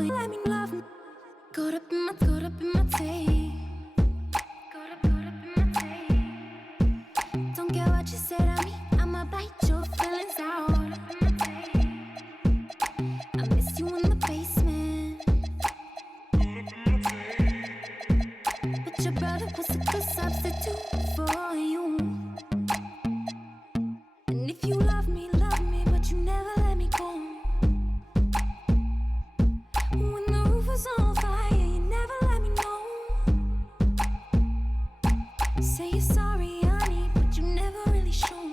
let me love me. Caught up in my tape. Caught up in my tape. Don't care what you say to me, I'ma bite your feelings out. I miss you in the basement. But your brother was a good substitute for you. And if you love me, but you never let me go. When the roof was on fire, you never let me know. Say you're sorry, honey, but you never really show.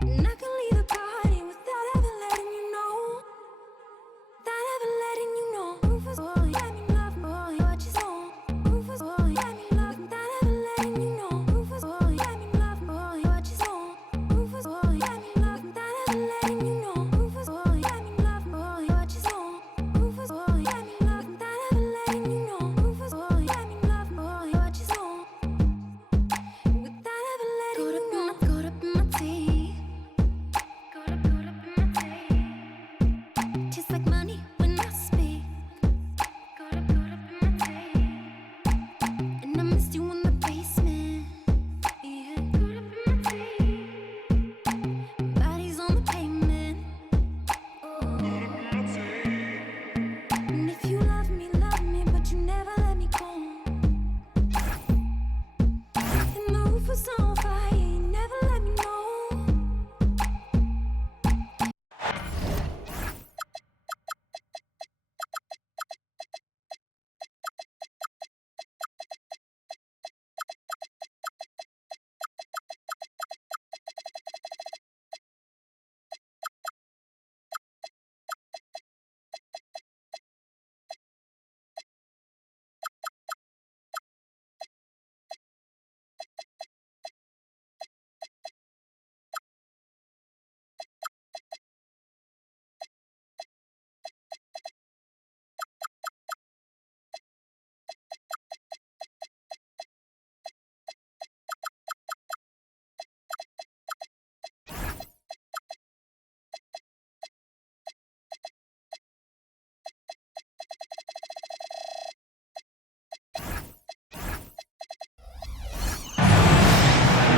And I can leave the party without ever letting you know. Without ever letting you know. Roof was on, let me love, boy, what you know. Roof was on, let me love, without ever letting you know. Roof was on, let me love, boy, what you know. Roof was on, let me love, without ever letting you know. Roof was on, let me love, boy, what you know. Roof was on, let me love, without ever letting you know. Roof was on, let me love, boy, what you know. Without ever letting you know. Caught up in my teeth. Caught up in my teeth. Tastes like money when I speak. Caught up in my teeth. And I missed you in the basement. Yeah, caught up in my teeth. Bodies on the pavement. And if you love me, but you never let me go. And the roof was on fire, you never let me know.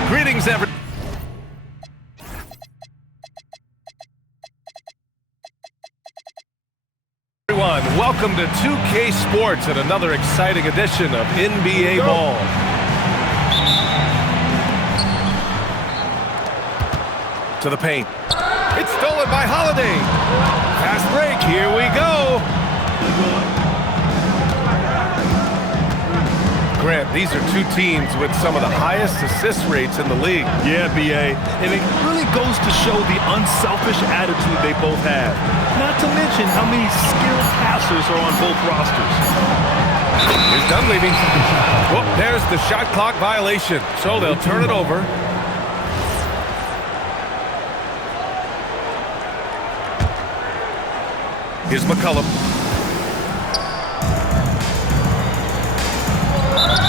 Greetings, everyone. Welcome to 2K Sports and another exciting edition of NBA Ball. To the paint. It's stolen by Holiday. Fast break. Here we go. Grant, these are two teams with some of the highest assist rates in the league. Yeah, B.A. And it really goes to show the unselfish attitude they both have. Not to mention how many skilled passers are on both rosters. Here's Dunleavy. Whoop, there's the shot clock violation. So they'll turn it over. Here's McCollum.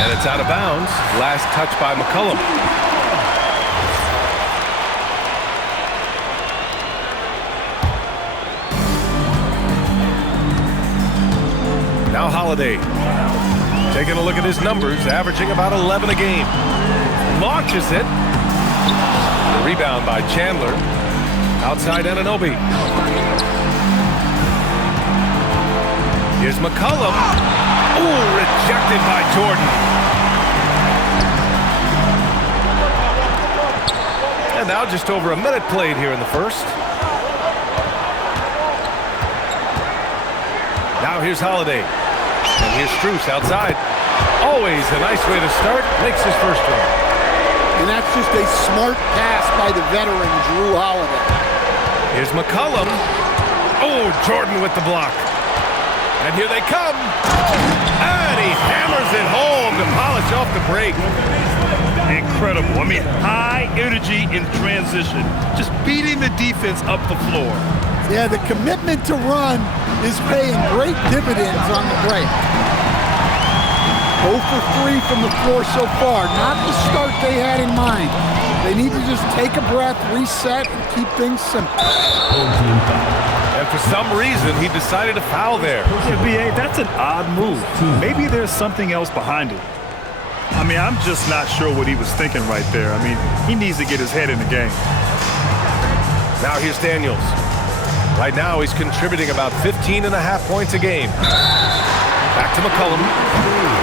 And it's out of bounds. Last touch by McCollum. Now Holiday. Taking a look at his numbers, averaging about 11 a game. Launches it. The rebound by Chandler. Outside Anunoby. Here's McCollum. Ooh, rejected by Jordan. And now just over a minute played here in the first. Now here's Holiday. And here's Strus outside. Always a nice way to start. Makes his first run. And that's just a smart pass by the veteran, Jrue Holiday. Here's McCollum. Oh, Jordan with the block. And here they come. And he hammers it home to polish off the break. Incredible. I mean, high energy in transition. Just beating the defense up the floor. Yeah, the commitment to run is paying great dividends on the break. 0 for 3 from the floor so far. Not the start they had in mind. They need to just take a breath, reset, and keep things simple. And for some reason, he decided to foul there. Yeah, B.A., that's an odd move. Maybe there's something else behind it. I mean, I'm just not sure what he was thinking right there. I mean, he needs to get his head in the game. Now here's Daniels. Right now, he's contributing about 15.5 points a game. Back to McCollum.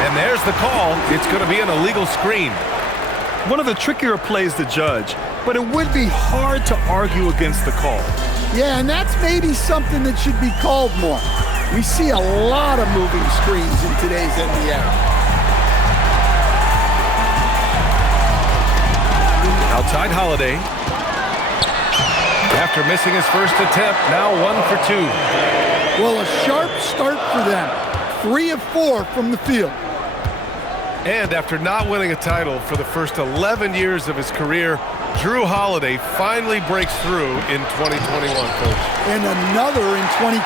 And there's the call. It's going to be an illegal screen. One of the trickier plays to judge, but it would be hard to argue against the call. Yeah, and that's maybe something that should be called more. We see a lot of moving screens in today's NBA. Outside Holiday. After missing his first attempt, now 1 for 2. Well, a sharp start for them. 3 of 4 from the field. And after not winning a title for the first 11 years of his career, Drew Holiday finally breaks through in 2021, Coach. And another in 2024.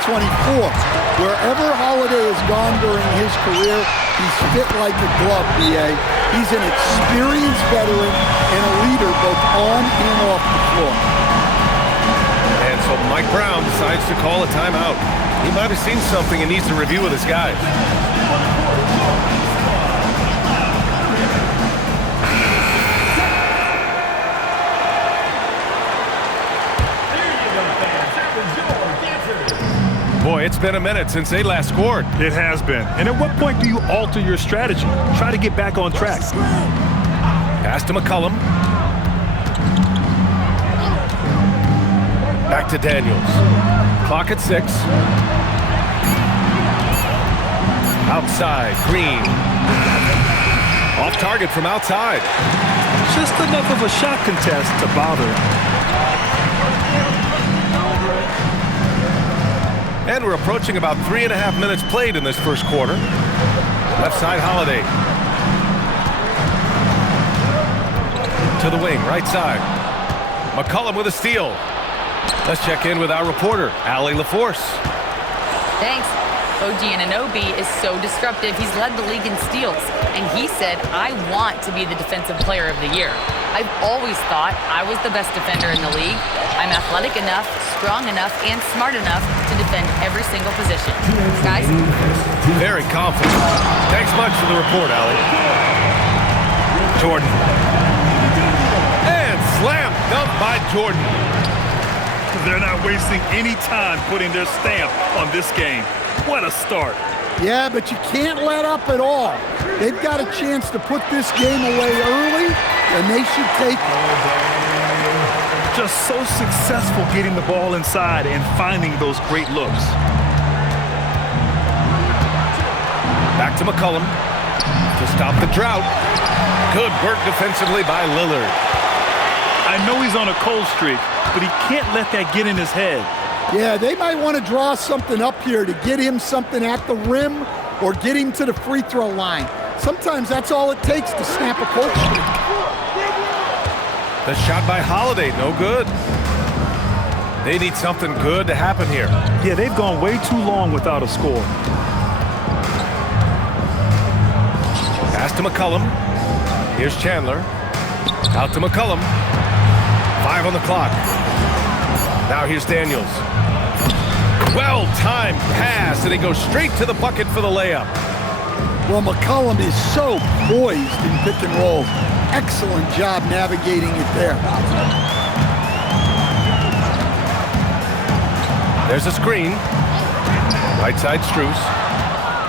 Wherever Holiday has gone during his career, he's fit like a glove, B.A. He's an experienced veteran and a leader both on and off the floor. And so Mike Brown decides to call a timeout. He might have seen something and needs to review with his guys. Boy, it's been a minute since they last scored. It has been. And at what point do you alter your strategy? Try to get back on track. Pass to McCollum. Back to Daniels. Clock at 6. Outside, Green. Off target from outside. Just enough of a shot contest to bother him. And we're approaching about 3.5 minutes played in this first quarter. Left side, Holiday. To the wing, right side. McCollum with a steal. Let's check in with our reporter, Allie LaForce. Thanks. OG Anunoby is so disruptive. He's led the league in steals. And he said, I want to be the defensive player of the year. I've always thought I was the best defender in the league. I'm athletic enough, strong enough, and smart enough to defend every single position. Guys? Very confident. Thanks much for the report, Allie. Jordan. And slam dunk by Jordan. They're not wasting any time putting their stamp on this game. What a start. Yeah, but you can't let up at all. They've got a chance to put this game away early, and they should take it. Just so successful getting the ball inside and finding those great looks. Back to McCollum to stop the drought. Good work defensively by Lillard. I know he's on a cold streak, but he can't let that get in his head. Yeah, they might want to draw something up here to get him something at the rim or get him to the free throw line. Sometimes that's all it takes to snap a cold streak. The shot by Holiday, no good. They need something good to happen here. Yeah, they've gone way too long without a score. Pass to McCollum. Here's Chandler. Out to McCollum. 5 on the clock. Now here's Daniels. Well-timed pass, and he goes straight to the bucket for the layup. Well, McCollum is so poised in pick and roll. Excellent job navigating it there. There's a screen. Right side, Strus.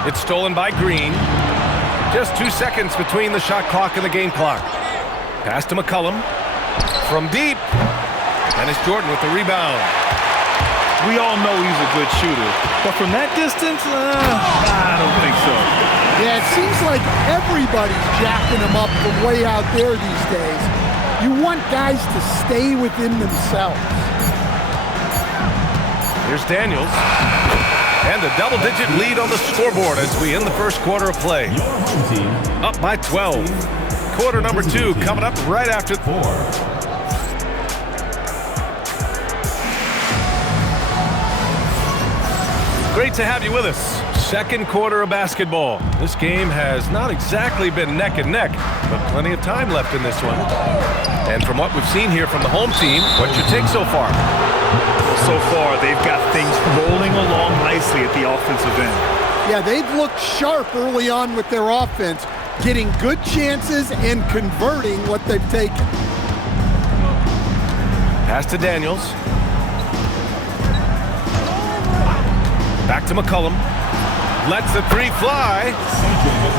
It's stolen by Green. Just 2 seconds between the shot clock and the game clock. Pass to McCollum. From deep. And it's Jordan with the rebound. We all know he's a good shooter, but from that distance, I don't think so. Yeah, it seems like everybody's jacking him up from way out there these days. You want guys to stay within themselves. Here's Daniels. And a double-digit lead on the scoreboard as we end the first quarter of play. Up by 12. Quarter number 2 coming up right after 4. Great to have you with us. Second quarter of basketball. This game has not exactly been neck and neck, but plenty of time left in this one. And from what we've seen here from the home team, what's your take so far? so far, they've got things rolling along nicely at the offensive end. Yeah, they've looked sharp early on with their offense, getting good chances and converting what they've taken. Pass to Daniels. Back to McCollum. Lets the three fly.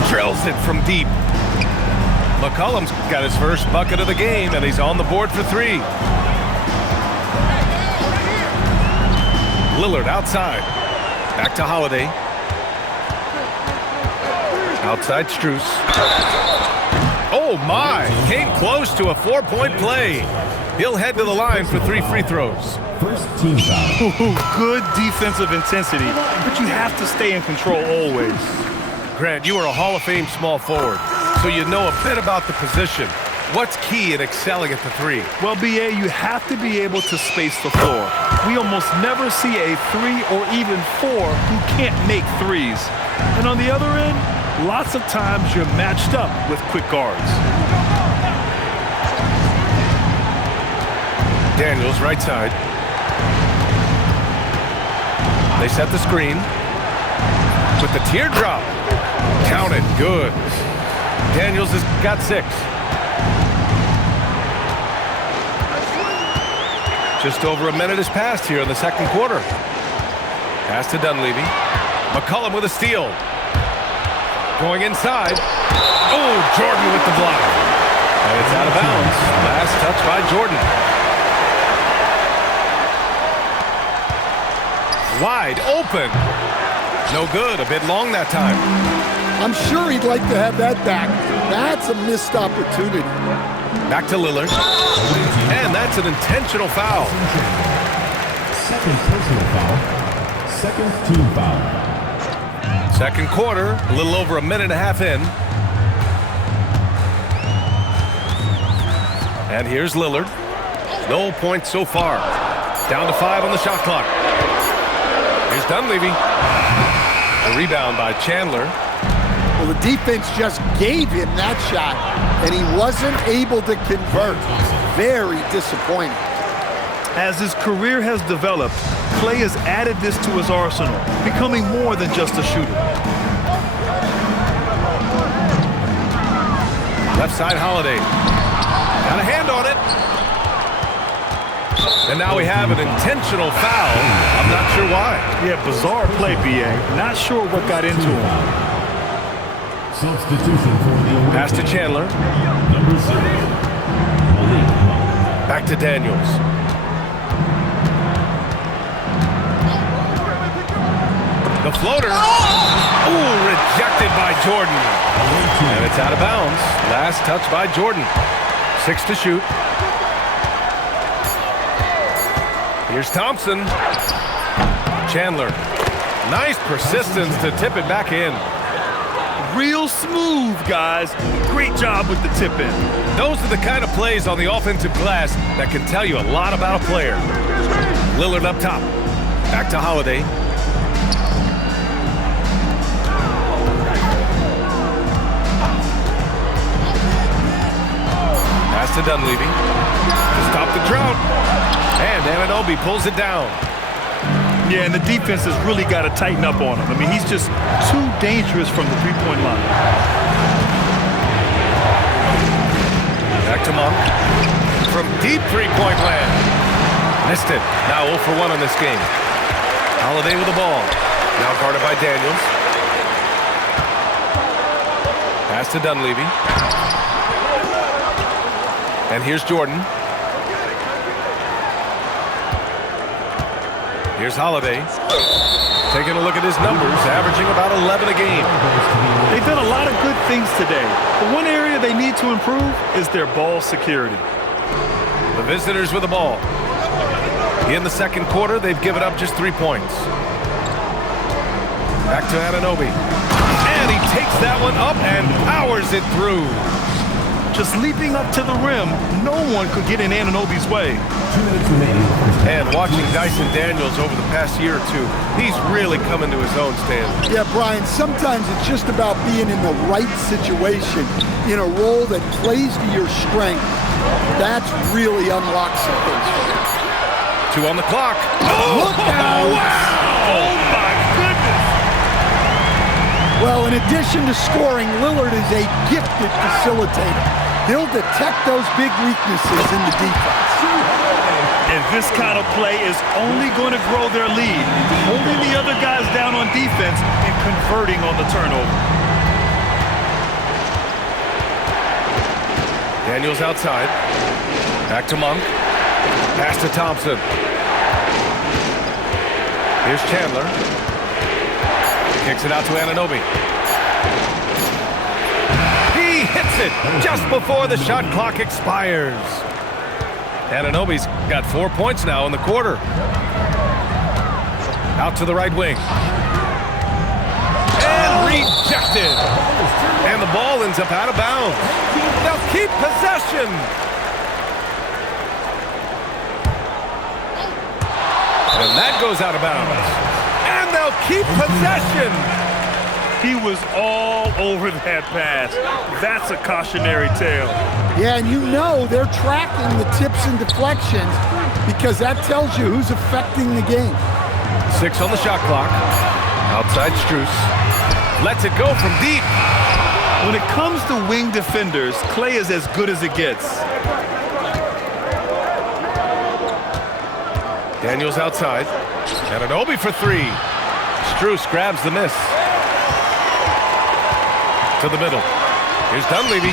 Drills it from deep. McCollum's got his first bucket of the game, and he's on the board for three. Lillard outside. Back to Holiday. Outside Strus. Oh my! Came close to a 4-point play. He'll head to the line for 3 free throws. First team foul. Good defensive intensity, but you have to stay in control always. Grant, you are a Hall of Fame small forward, so you know a bit about the position. What's key in excelling at the three? Well, B.A., you have to be able to space the floor. We almost never see a 3 or even 4 who can't make threes. And on the other end, lots of times you're matched up with quick guards. Daniels, right side. They set the screen. With the teardrop. Counted. Good. Daniels has got 6. Just over a minute has passed here in the second quarter. Pass to Dunleavy. McCollum with a steal. Going inside. Oh, Jordan with the block. And it's out of bounds. Last touch by Jordan. Wide open. No good. A bit long that time. I'm sure he'd like to have that back. That's a missed opportunity. Back to Lillard. And that's an intentional foul. Second personal foul. Second team foul. Second quarter, a little over a minute and a half in. And here's Lillard. No points so far. Down to 5 on the shot clock. Here's Dunleavy. A rebound by Chandler. Well, the defense just gave him that shot, and he wasn't able to convert. Very disappointing. As his career has developed, Klay has added this to his arsenal, becoming more than just a shooter. Left side, Holiday. Got a hand on it. And now we have an intentional foul. I'm not sure why. Yeah, bizarre play, B.A. Not sure what got into him. Substitution for the away Pass to team. Chandler. Number 6. Malik Monk. Back to Daniels. The floater. Ooh, rejected by Jordan. And it's out of bounds. Last touch by Jordan. 6 to shoot. Here's Thompson. Chandler. Nice persistence to tip it back in. Real smooth, guys. Great job with the tip-in. Those are the kind of plays on the offensive glass that can tell you a lot about a player. Lillard up top. Back to Holiday. Pass to Dunleavy. To stop the drought. And Anunoby pulls it down. Yeah, and the defense has really got to tighten up on him. I mean, he's just too dangerous from the three-point line. Back to Monk. From deep three-point land. Missed it. Now 0 for 1 on this game. Holiday with the ball. Now guarded by Daniels. Pass to Dunleavy. And here's Jordan. Here's Holiday. Taking a look at his numbers, averaging about 11 a game. They've done a lot of good things today, but one area they need to improve is their ball security. The visitors with the ball. In the second quarter, they've given up just 3 points. Back to Anunoby. And he takes that one up and powers it through. Just leaping up to the rim, no one could get in Anunoby's way. 2 minutes remaining. And watching Dyson Daniels over the past year or two, he's really coming to his own, Stan. Yeah, Brian, sometimes it's just about being in the right situation, in a role that plays to your strength. That's really unlocks some things for you. 2 on the clock. Look out! Oh, my goodness! Well, in addition to scoring, Lillard is a gifted facilitator. He'll detect those big weaknesses in the defense. And this kind of play is only going to grow their lead, holding the other guys down on defense and converting on the turnover. Daniels outside. Back to Monk. Pass to Thompson. Here's Chandler. Kicks it out to Anunoby. He hits it just before the shot clock expires. Anunoby's got 4 points now in the quarter. Out to the right wing. And rejected. And the ball ends up out of bounds. They'll keep possession. And that goes out of bounds. And they'll keep possession. He was all over that pass. That's a cautionary tale. Yeah, and you know they're tracking the tips and deflections because that tells you who's affecting the game. 6 on the shot clock. Outside Strus. Lets it go from deep. When it comes to wing defenders, Klay is as good as it gets. Daniels outside. Anunoby for 3. Strus grabs the miss. To the middle. Here's Dunleavy.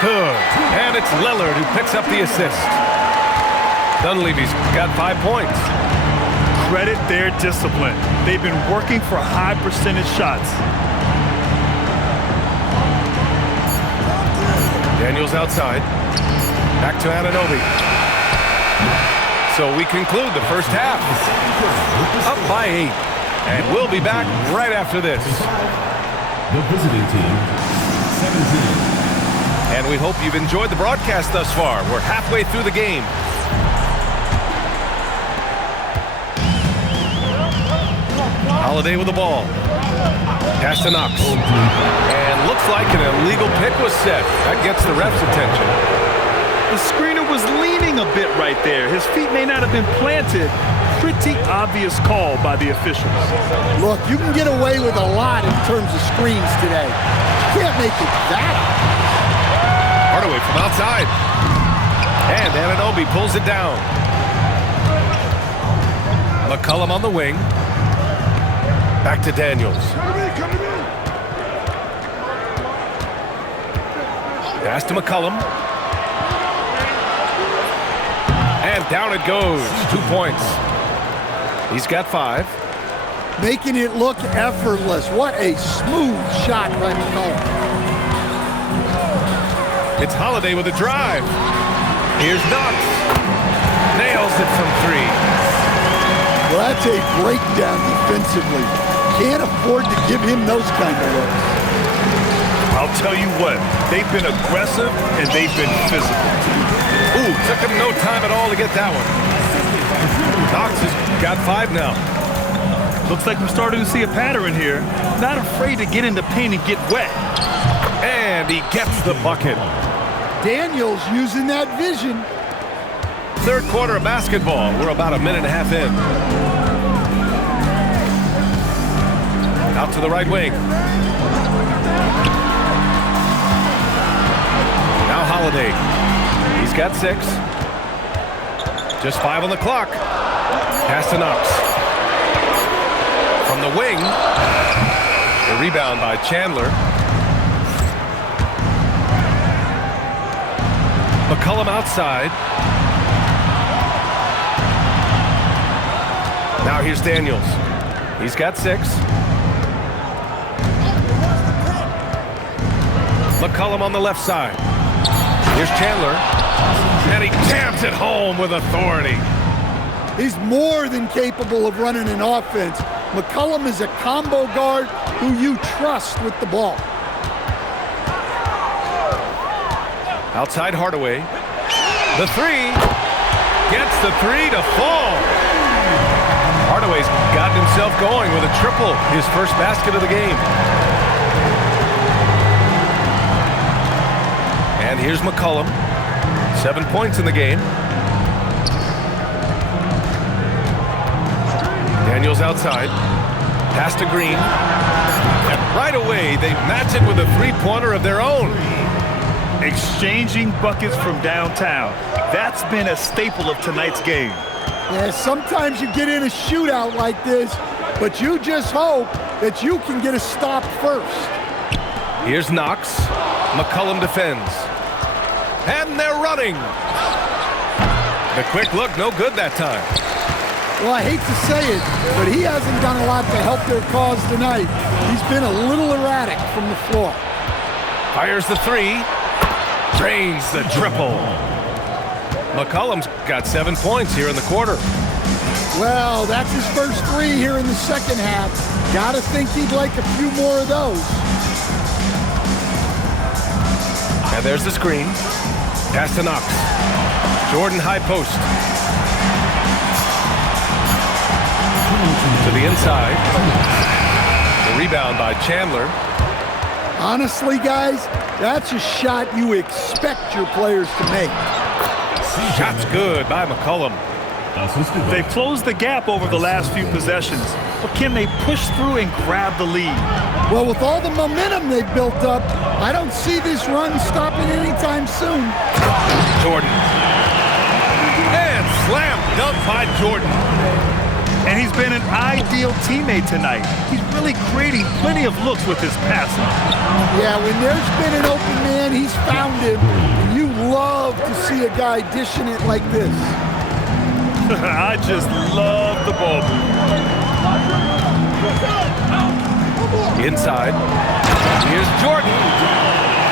Good. And it's Lillard who picks up the assist. Dunleavy's got 5 points. Credit their discipline. They've been working for high percentage shots. Daniels outside. Back to Anunoby. So we conclude the first half. Up by 8. And we'll be back right after this. The visiting team, 17. And we hope you've enjoyed the broadcast thus far. We're halfway through the game. Holiday with the ball. Pass to Knox. And looks like an illegal pick was set. That gets the ref's attention. The screener was leaning a bit right there. His feet may not have been planted. Pretty obvious call by the officials. Look, you can get away with a lot in terms of screens today. You can't make it that obvious. Hardaway from outside. And Anunoby pulls it down. McCollum on the wing. Back to Daniels. Pass to McCollum. And down it goes. 2 points. He's got 5. Making it look effortless. What a smooth shot by McCollum. It's Holiday with a drive. Here's Knox. Nails it from 3. Well, that's a breakdown defensively. Can't afford to give him those kind of looks. I'll tell you what, they've been aggressive and they've been physical. Ooh, took him no time at all to get that one. Knox has got 5 now. Looks like we're starting to see a pattern here. Not afraid to get in the paint and get wet. And he gets the bucket. Daniels using that vision. Third quarter of basketball. We're about a minute and a half in. Out to the right wing. Now Holiday. He's got 6. Just 5 on the clock. Pass to Knox. From the wing. The rebound by Chandler. McCollum outside. Now here's Daniels. He's got 6. McCollum on the left side. Here's Chandler. And he jams it home with authority. He's more than capable of running an offense. McCollum is a combo guard who you trust with the ball. Outside Hardaway. The 3. Gets the 3 to fall. Hardaway's gotten himself going with a triple. His first basket of the game. And here's McCollum. 7 points in the game. Daniels outside. Pass to Green. And right away, they match it with a three-pointer of their own. Exchanging buckets from downtown. That's been a staple of tonight's game. Yeah, sometimes you get in a shootout like this, but you just hope that you can get a stop first. Here's Knox. McCollum defends. And they're running. The quick look, no good that time. Well, I hate to say it, but he hasn't done a lot to help their cause tonight. He's been a little erratic from the floor. Fires the three. Drains the triple. McCollum's got 7 points here in the quarter. Well, that's his first three here in the second half. Gotta think he'd like a few more of those. And there's the screen. Pass to Knox. Jordan high post. To the inside. The rebound by Chandler. Honestly, guys, that's a shot you expect your players to make. Shot's good by McCollum. They've closed the gap over the last few possessions, but can they push through and grab the lead? Well, with all the momentum they've built up, I don't see this run stopping anytime soon. Jordan. And slam dunk by Jordan. And he's been an ideal teammate tonight. He's really creating plenty of looks with his passing. Yeah, when there's been an open man, he's found him. And you love to see a guy dishing it like this. I just love the ball. Inside. Here's Jordan.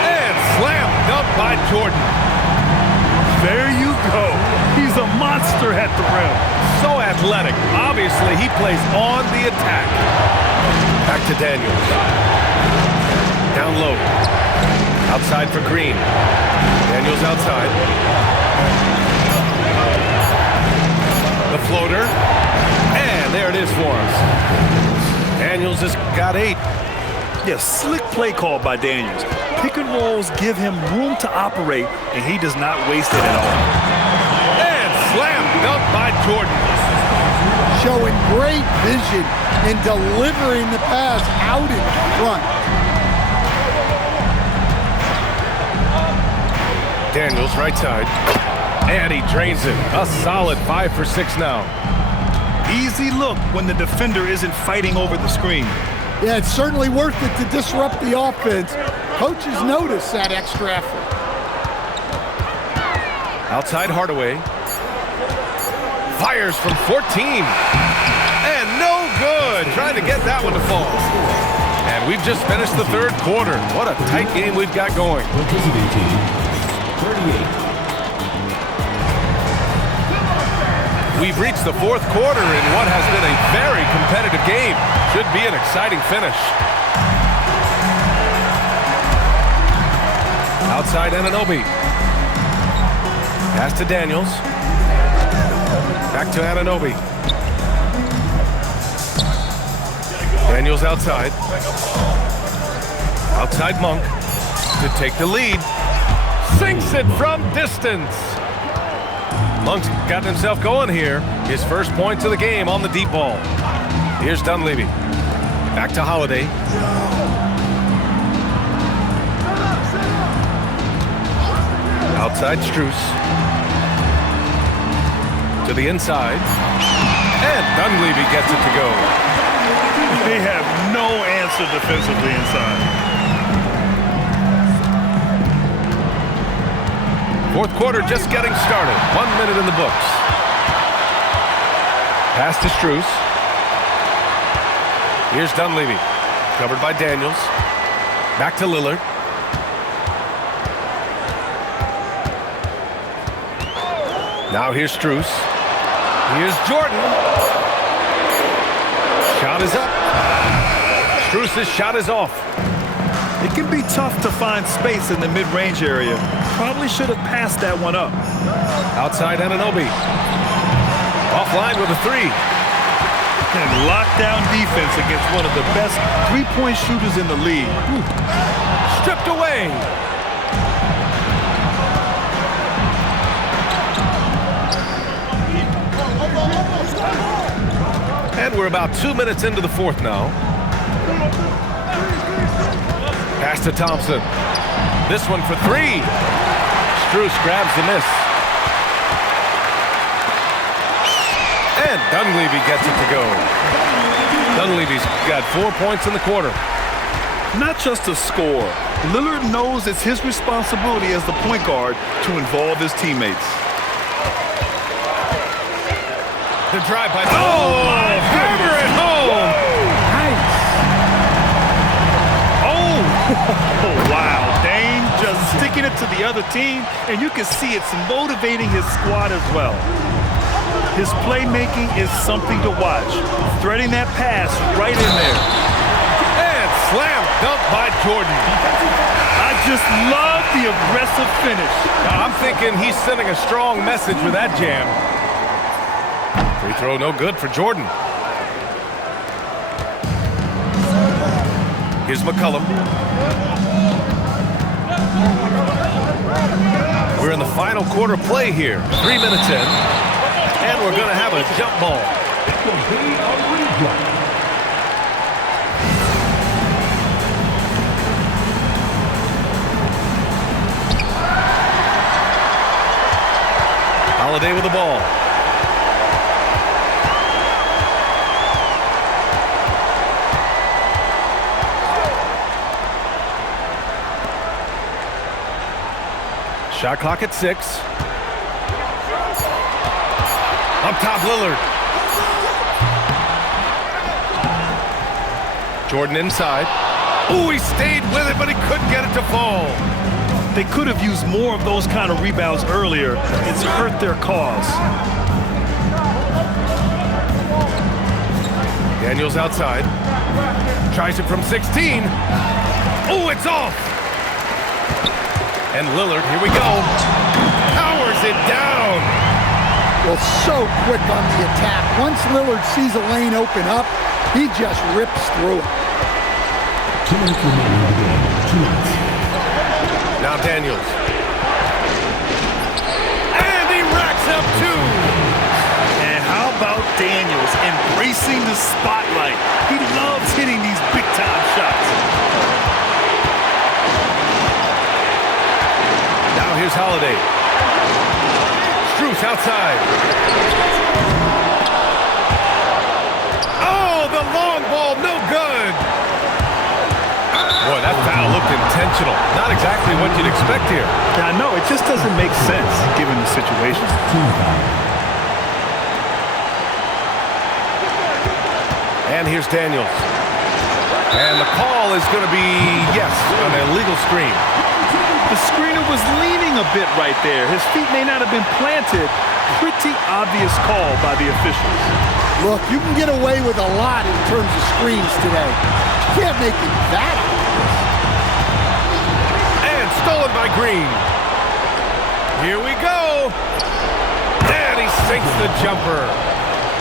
And slam dunk by Jordan. There you go. He's a monster at the rim. So athletic. Obviously, he plays on the attack. Back to Daniels. Down low. Outside for Green. Daniels outside. The floater. And there it is for us. Daniels has got 8. Yeah, slick play call by Daniels. Pick and rolls give him room to operate, and he does not waste it at all. And slam dunk by Jordan. Showing great vision and delivering the pass out in front. Daniels right side. And he drains it. A solid 5 for 6 now. Easy look when the defender isn't fighting over the screen. Yeah, it's certainly worth it to disrupt the offense. Coaches notice that extra effort. Outside Hardaway. Fires from 14. And no good. Trying to get that one to fall. And we've just finished the third quarter. What a tight game we've got going. The visiting team, 38. We've reached the fourth quarter in what has been a very competitive game. Should be an exciting finish. Outside Anunoby. Pass to Daniels. Back to Anunoby. Daniels outside. Outside Monk to take the lead. Sinks it from distance. Monk's got himself going here. His first points of the game on the deep ball. Here's Dunleavy. Back to Holiday. Outside Strus. To the inside. And Dunleavy gets it to go. They have no answer defensively inside. Fourth quarter just getting started. 1 minute in the books. Pass to Strus. Here's Dunleavy. Covered by Daniels. Back to Lillard. Now here's Strus. Here's Jordan. Shot is up. Strus' shot is off. It can be tough to find space in the mid-range area. Probably should have passed that one up. Outside Anunoby. Offline with a 3. And lockdown defense against one of the best three-point shooters in the league. Stripped away. And we're about 2 minutes into the fourth now. Pass to Thompson. This one for three. Strus grabs the miss. And Dunleavy gets it to go. Dunleavy's got 4 points in the quarter. Not just a score. Lillard knows it's his responsibility as the point guard to involve his teammates. The drive by... hammer it home! Nice. Oh, wow. Dame just sticking it to the other team, and you can see it's motivating his squad as well. His playmaking is something to watch. Threading that pass right in there. And slam dunk by Jordan. I just love the aggressive finish. Now, I'm thinking he's sending a strong message with that jam. Free throw no good for Jordan. Here's McCollum. We're in the final quarter play here. 3 minutes in. And we're going to have a jump ball. Holiday with the ball. Shot clock at 6. Up top, Lillard. Jordan inside. Ooh, he stayed with it, but he couldn't get it to fall. They could have used more of those kind of rebounds earlier. It's hurt their cause. Daniels outside. Tries it from 16. Oh, it's off. And Lillard, here we go. Powers it down. Well, so quick on the attack. Once Lillard sees a lane open up, he just rips through it. 2 minutes remaining in the game. 2 minutes. Now Daniels. And he racks up 2. And how about Daniels embracing the spotlight? He loves hitting these big-time shots. Now here's Holiday. Strus outside. Oh, the long ball, no good. Boy, that foul looked intentional. Not exactly what you'd expect here. Yeah, I know. It just doesn't make sense given the situation. And here's Daniels. And the call is going to be, yes, an illegal screen. The screener was leaning a bit right there. His feet may not have been planted. Pretty obvious call by the officials. Look, you can get away with a lot in terms of screens today. You can't make it that obvious. And stolen by Green. Here we go. And he sinks the jumper.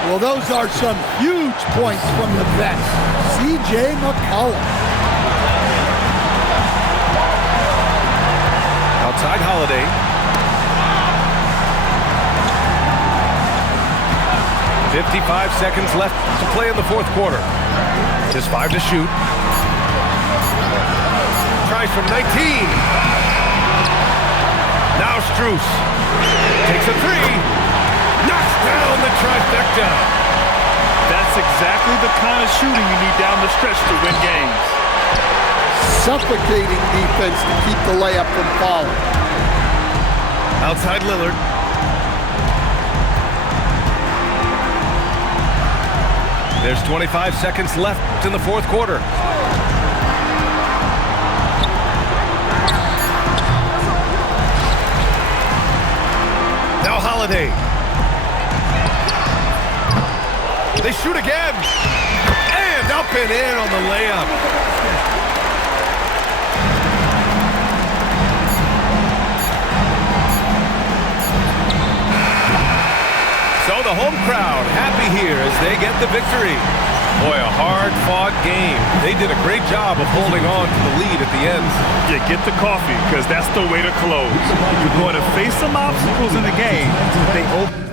Well, those are some huge points from the vet, C.J. McCollum. Outside Holiday. "55 seconds left to play in the fourth quarter. Just 5 to shoot. Tries from 19. Now Strus takes a 3. Knocks down the trifecta. That's exactly the kind of shooting you need down the stretch to win games. Suffocating defense to keep the layup from falling. Outside Lillard. There's 25 seconds left in the fourth quarter. Now Holiday. They shoot again. And up and in on the layup. So the home crowd happy here as they get the victory. Boy, a hard-fought game. They did a great job of holding on to the lead at the end. Yeah, get the coffee, because that's the way to close. You're going to face some obstacles in the game. They open